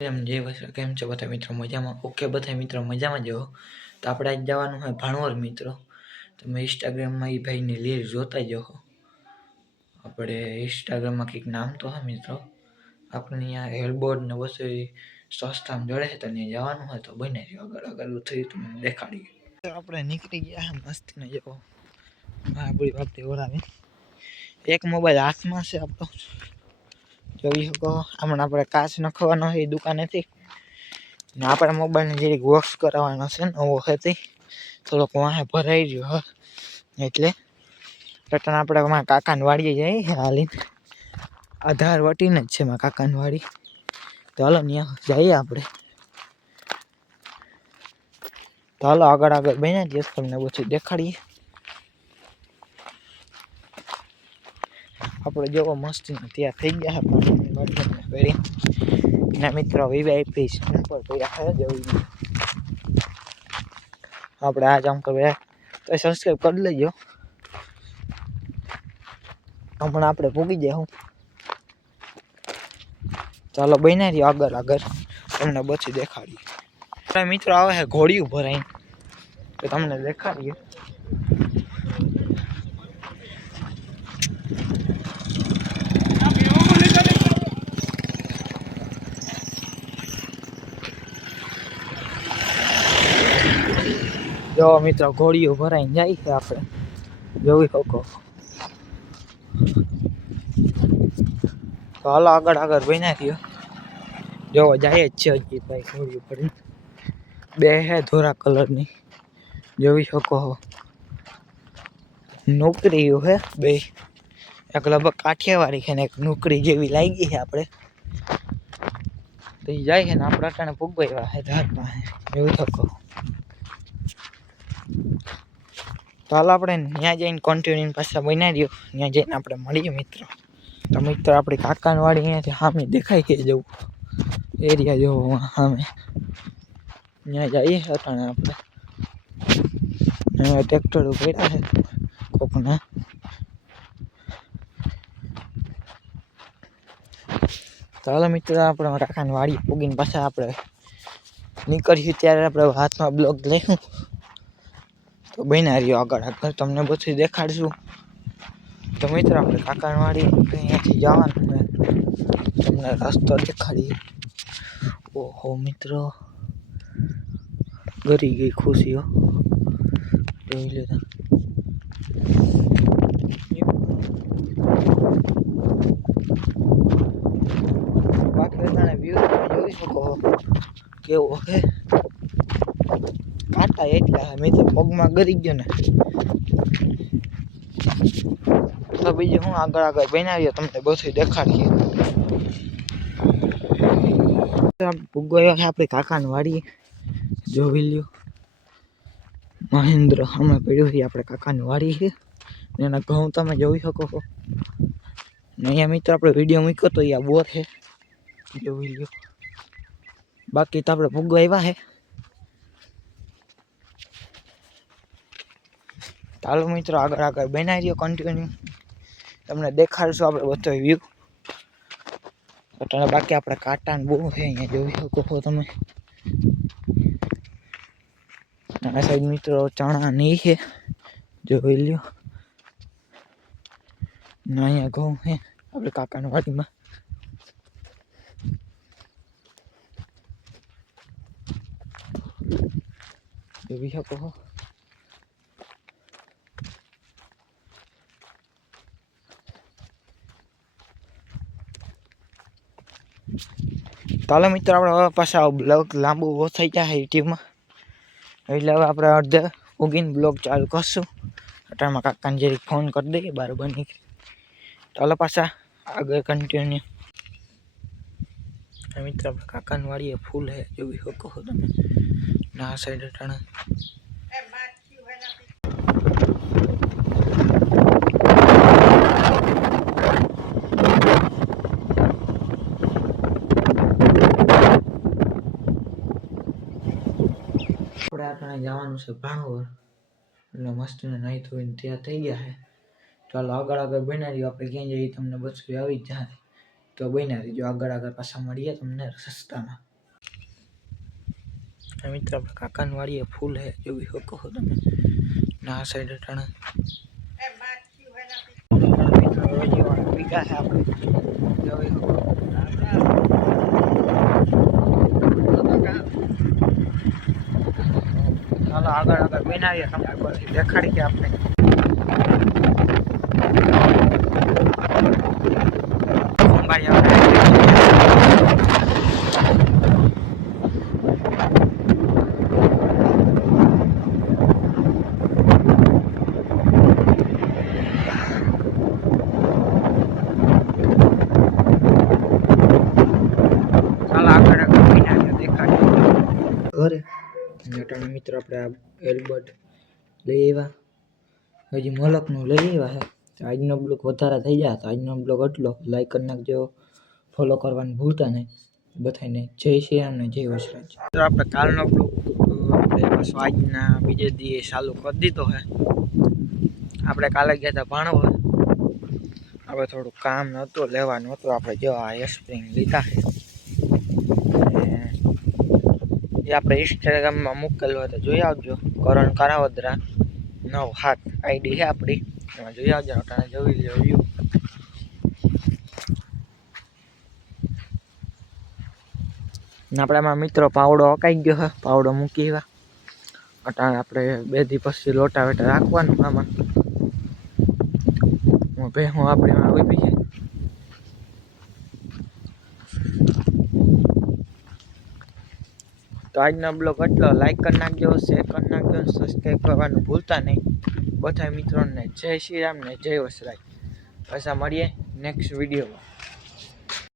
એમ જય વૈશ્વ કેમ છો બધા મિત્રો મજામાં? ઓકે બધા મિત્રો મજામાં જ હો. તો આપણે આજ જવાનું હોય ભાણવર મિત્રો. તમે ઇન્સ્ટાગ્રામમાં એ ભાઈની રીલ જોતા જ હો. આપણે ઇન્સ્ટાગ્રામમાં કંઈક નામ તો હા મિત્રો, આપણે અહીંયા હેલબોર્ડ ને વસ્તુ સસ્તામાં જડે છે, તો ત્યાં જવાનું હોય તો બને આગળ આગળ થઈ તમને દેખાડીએ. આપણે નીકળી ગયા મસ્તીને જવો આપણી વાપતી ઓળાવી. એક મોબાઈલ હાથમાં છે આપણો, જોઈ શકો. હમણાં આપણે કાચ નખવાનો છે એ દુકાનેથી ને આપણા મોબાઈલને જરીક વોશ કરાવવાનો છે નવો હતી, થોડોક વાહે ભરાઈ રહ્યો હ, એટલે રટન આપણે મારા કાકાની વાડીએ જઈએ હાલીને. આધાર વટીને જ છે મારા કાકાની વાડી, તો હાલો ત્યાં જઈએ આપણે. તો હાલો આગળ આગળ બન્યા જઈશ, તમને બધું દેખાડીએ. આપણે જેવો મસ્તી ત્યાં થઈ ગયા પાણી ના મિત્રો વીઆઈપી ઉપર પડ્યા જવું. આપણે આ જામ કરે તો સબસ્ક્રાઈબ કરી લેજો. હમણાં આપણે ભૂગી જાય હું, ચાલો બન્યા રહ્યો આગળ આગળ તમને બધું દેખાડીએ. મિત્રો આવે છે ઘોડિયું ભરાય તો તમને દેખાડીએ. જો મિત્રો ઘોડીઓ ભરાઈને જાય છે, આપણે જોઈ શકો. તો હાલો આગળ આગળ બન્યા રહ્યો. જોવો જાય જ છે હજી ભાઈ ઘોડીઓ ભરીને. બે હે ધોરા કલરની જોઈ શકો. નોકરીઓ હે બે, એક લગભગ કાઠિયાવાડી છે ને એક નોકરી જેવી લાગી છે આપણે. તો એ જાય છે ને આપણે અટાણે ભૂગવા છે ધાર પાસે જોઈ શકો. તો હાલ આપણે ત્યાં જઈને કન્ટિન્યુ પાછા બના રહ્યો, ત્યાં જઈને આપણે મળીએ મિત્રો. તો મિત્રો આપણી કાકાની વાડી અહીંયાથી સામે દેખાય છે જવું એરિયા જોવો સામે, ત્યાં જઈએ અટાણે આપણે. ટ્રેક્ટર પડ્યા છે કોકના. તો હાલો મિત્રો આપણે કાકાની વાડી પૂગીને પાછા આપણે નીકળીશું ત્યારે આપણે હાથમાં બ્લોગ લઈશું. તો બન્યા રહ્યો આગળ આગળ તમને બધું દેખાડશું. તો મિત્રો આપણે કાકાની વાડી અહીંયાથી જવાનું તમને રસ્તો દેખાડીએ. ઓહો મિત્રો ગરી ગઈ ખુશીઓ જોઈ લેતા. બાકી વ્યૂ જોઈ શકો કેવો હે. કાંટા એટલા મેં તો પગમાં ગરી ગયો ને. તો બીજું હું આગળ આગળ બનાવીએ તમને બધું દેખાડીએ. ભૂગોયો છે આપણે કાકાની વાડી જોઈ લ્યો. મહેન્દ્ર અમે પડ્યું છે આપણે કાકાની વાડી છે ને એના ઘઉં તમે જોઈ શકો છો. અહીંયા મિત્રો આપણે વિડીયો મૂક્યો તો અહીંયા બોર છે જોઈ લ્યો. બાકી તો આપણે ભૂગવા આવ્યા છે. ચાલો મિત્રો આગળ આગળ બનાવી રહ્યો કન્ટિન્યુ તમને દેખાડશું આપણે બધો વ્યૂ. બાકી આપણે કાંટા ને બહુ છે અહીંયા જોઈ શકો છો તમે. આ સાઈડ મિત્રો ચણા ની છે જોઈ લ્યો. ના અહીંયા ઘઉં છે આપણે કાકાની વાડીમાં. જોઈ શકો છો. ચાલો મિત્રો આપણે હવે પાછા બ્લોગ લાંબુ થઈ જાય યુટ્યુબમાં, એટલે હવે આપણે અડધે ઉગીને બ્લોગ ચાલુ કરશું. અટાણમાં કાકાને જરીક ફોન કરી દઈએ બરાબર નીકળી. ચાલો પાછા આગળ કન્ટિન્યુ. મિત્ર આપણે કાકાની વાડીએ ફૂલ હે જોઈ શકો છો તમે. ના સાઈડ અટાણે આપણે જવાનું છે ભાણવર, એટલે મસ્તીને નાહી ધોઈને ત્યાં થઈ ગયા છે. ચાલો આગળ આગળ બના રહ્યો આપણે ક્યાં જઈએ તમને બધું આવી જ જાય. તો બના રહીજો આગળ આગળ પાછા મળીએ તમને રસ્તામાં. મિત્ર આપણે કાકાની વાડીએ ફૂલ હે જોઈ શકો છો તમે ના સાઈડ અટાણે મિત્રો બીજા છે આપણે જોઈ શકો ચાલો આગળ આગળ બનાવીએ તમને પછી દેખાડી કે આપણે ઘરે નટાણા મિત્ર આપણે આ એલબડ લઈ આવ્યા હજી મલકનું લઈ આવ્યા છે આજનો બ્લોગ વધારે થઈ જાય તો આજનો બ્લોગ એટલો લાઈક કરી નાખજો ફોલો કરવાનું ભૂલતા નહીં બધાને જય શ્રી રામ ને જય વસરાજ તો આપણે કાલનો બ્લોગ આપણે પાછો આજના બીજે દી ચાલુ કરી દીધો હે આપણે કાલે ગયા હતા ભાણવર આપણે થોડું કામ નહોતું લેવાનું હતું આપણે જો આ એસ્પ્રિંગ લીધા છે એ આપણે ઇન્સ્ટાગ્રામમાં મૂકેલો હતો જોઈ આવજો કરણ કારાવદરા 9 આઈડી છે આપણી એમાં જોઈ આવજો અટાણે જોઈ લો વ્યૂ આપણામાં મિત્રો પાવડો અકાઈ ગયો છે પાવડો મૂકી એવા અટાણે આપણે 2 દી પછી લોટા વેટા રાખવાનું આમાં હું આપણે આવી બી છે તો આજનો બ્લોગ એટલો લાઈક કરી નાખજો શેર કરી નાખજો સબસ્ક્રાઈબ કરવાનું ભૂલતા નહીં બધા મિત્રોને જય શ્રી રામ ને જય વસરાજ પાછા મળીએ નેક્સ્ટ વિડીયોમાં